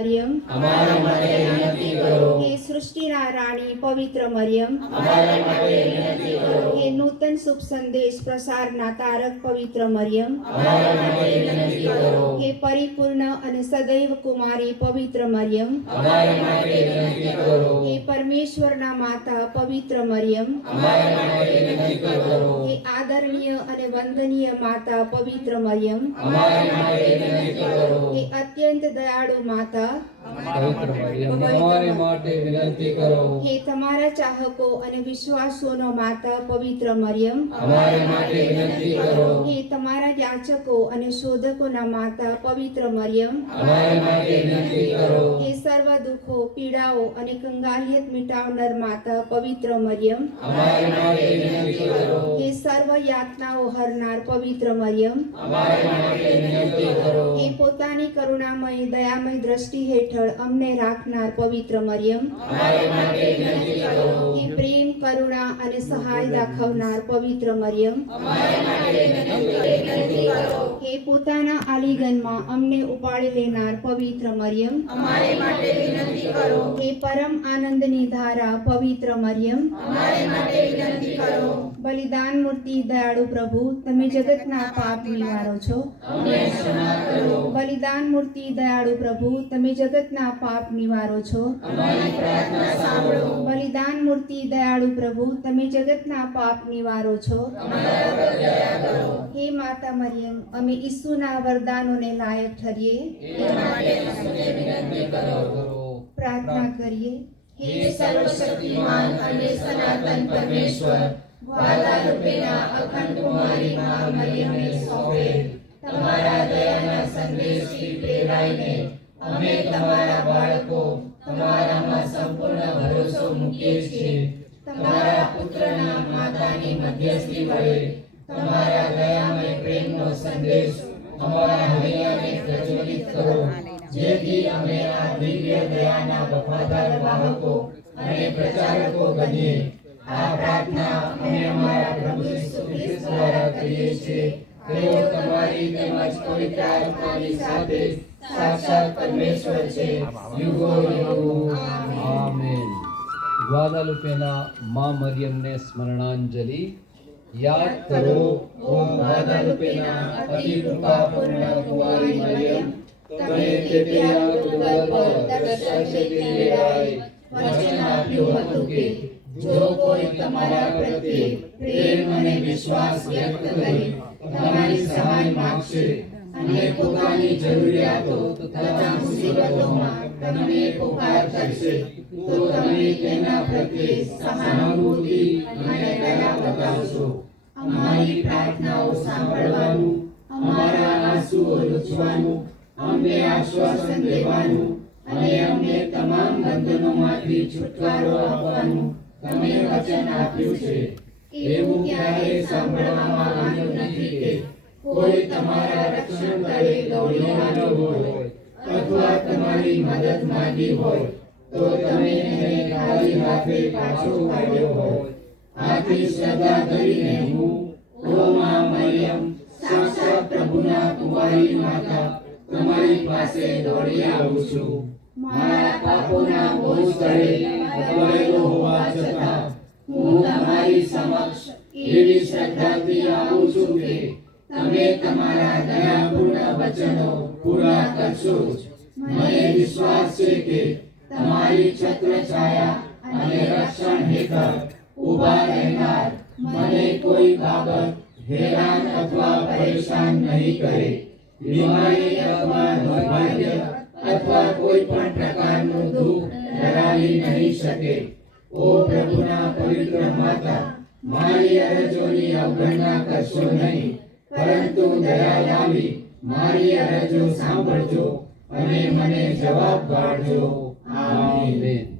મરિયમ અમારા માટે વિનંતી કરો. હે સૃષ્ટિના રાણી પવિત્ર મરિયમ. અમારા માટે વિનંતી કરો. હે નૂતન શુભ સંદેશ પ્રસારના તારક પવિત્ર મરિયમ. અમારા માટે વિનંતી કરો. હે પરિપૂર્ણ અને સદૈવ કુમારી પવિત્ર મરિયમ. અમારા માટે વિનંતી કરો. પરમેશ્વરના માતા પવિત્ર મરિયમ. માટે હે આદરણીય અને વંદનીય માતા પવિત્ર મરિયમ. માટે હે અત્યંત દયાળુ માતા. માટે હે તમારા ચાહકો અને વિશ્વાસોનો માતા પવિત્ર મરિયમ. માટે હે તમારા યાચકો અને શોધકોના માતા પવિત્ર મરિયમ. માટે હે સર્વ દુઃખો પીડાઓ અને કંગાલિયત મિટાવનાર માતા પવિત્ર મરિયમ. અમારે માટે વિનંતી કરો. હે સર્વ યાતનાઓ હરનાર પવિત્ર મરિયમ. હે પોતાની કરુણામય દયામય દ્રષ્ટિ હેઠળ અમને રાખનાર પવિત્ર મરિયમ. હે પ્રેમ કરુણા અને સહાય દાખવનાર પવિત્ર મરિયમ. હે પોતાના આલિગનમાં અમને ઉપાડી લેનાર પવિત્ર મરિયમ. હે પરમ આનંદની ધારા પવિત્ર મરિયમ. અમારે મૂર્તિ દયાળુ પ્રભુ, તમે જગતના પાપ નિવારો છો. બલિદાન મૂર્તિ, દયાળુ પ્રભુ, તમે જગતના પાપ નિવારો છો. બલિદાન મૂર્તિ, દયાળુ પ્રભુ, તમે જગતના પાપ નિવારો છો. હે માતા મરિયમ, અમે ઈસુના વરદાનોને લાયક ઠરીએ. પ્રાર્થના કરીએ. હે સર્વશક્તિમાન અને સનાતન પરમેશ્વર ગ્વાદાલુપેના અખંડ કુમારી મા મરિયમને સોંપેલ તમારા દયાના સંદેશથી પ્રેરાઈને અમે તમારા બાળકો તમારામાં સંપૂર્ણ ભરોસો મૂકીએ છીએ તમારા પુત્રના માતાની મધ્યસ્થી વડે તમારા દયામય પ્રેમનો સંદેશ અમારા હૈયાને પ્રજ્વલિત કરો જેથી અમે આ દિવ્ય દયાના વફાદાર વાહકો અને પ્રચારકો બનીએ. આ પ્રાર્થના અમે અમારા પ્રભુ ઈસુ દ્વારા કરીએ છીએ. તેઓ તમારી તેમજ પવિત્ર આત્માની સાથે સાક્ષાત પરમેશ્વર છે. યુગો યુગો. આમેન. ગ્વાદાલુપેના મા મરિયમને સ્મરણાંજલિ. યાદ કરો ઓ ગ્વાદાલુપેના અતિ કૃપાપૂર્ણ કુંવારી મરિયમ. તમે તેપિયા ડુંગર પર દર્શનની વેળાએ વચન આપ્યું હતું કે જો કોઈ તમારા પ્રત્યે પ્રેમ અને વિશ્વાસ વ્યક્ત કરી તમારી સહાય માંગશે અને પોતાની જરૂરિયાતો તથા મુસીબતોમાં તમને પોકાર કરશે તો તમે તેના પ્રત્યે સહાનુભૂતિ અને દયા બતાવશો અમારી પ્રાર્થનાઓ સાંભળવાનું, અમારા આંસુઓ લૂછવાનું અમને આશ્વાસન દેવાનું અને અમને તમામ બંધનોમાંથી છુટકારો આપવાનું તમે વચન આપ્યું છે. એવું ક્યારેય સાંભળવામાં આવ્યું નથી કે કોઈ તમારા રક્ષણ કરે દોડી આવ્યો હોય અથવા તમારી મદદ માંગી હોય તો તમે એને ખાલી હાથે પાછો કાઢ્યો હોય. આથી શ્રદ્ધા કરીને હું ઓ મા મરિયમ, સાક્ષાત પ્રભુના કુમારી માતા તમારી પાસે દોડી આવું છું. મારા પાપોના બોજ તળે દબાયેલો હોવા છતાં હું તમારી સમક્ષ એવી શ્રદ્ધાથી આવું છું કે તમે તમારા દયાપૂર્ણ વચનો પૂરા કરશો મને વિશ્વાસ છે કે તમારી છત્ર છાયા અને રક્ષણ હેઠળ ઊભા રહેનાર મને કોઈ બાબત હેરાન અથવા પરેશાન નહીં કરે. બીમારી અથવા દુર્ભાગ્ય અથવા કોઈ પણ પ્રકારનું દુઃખ ધરાવી નહીં શકે. ઓ પ્રભુના પવિત્ર માતા, મારી અરજોની અવગણના કરશો નહીં. પરંતુ દયા લાવી મારી અરજો સાંભળજો અને મને જવાબ કાઢજો આમીન.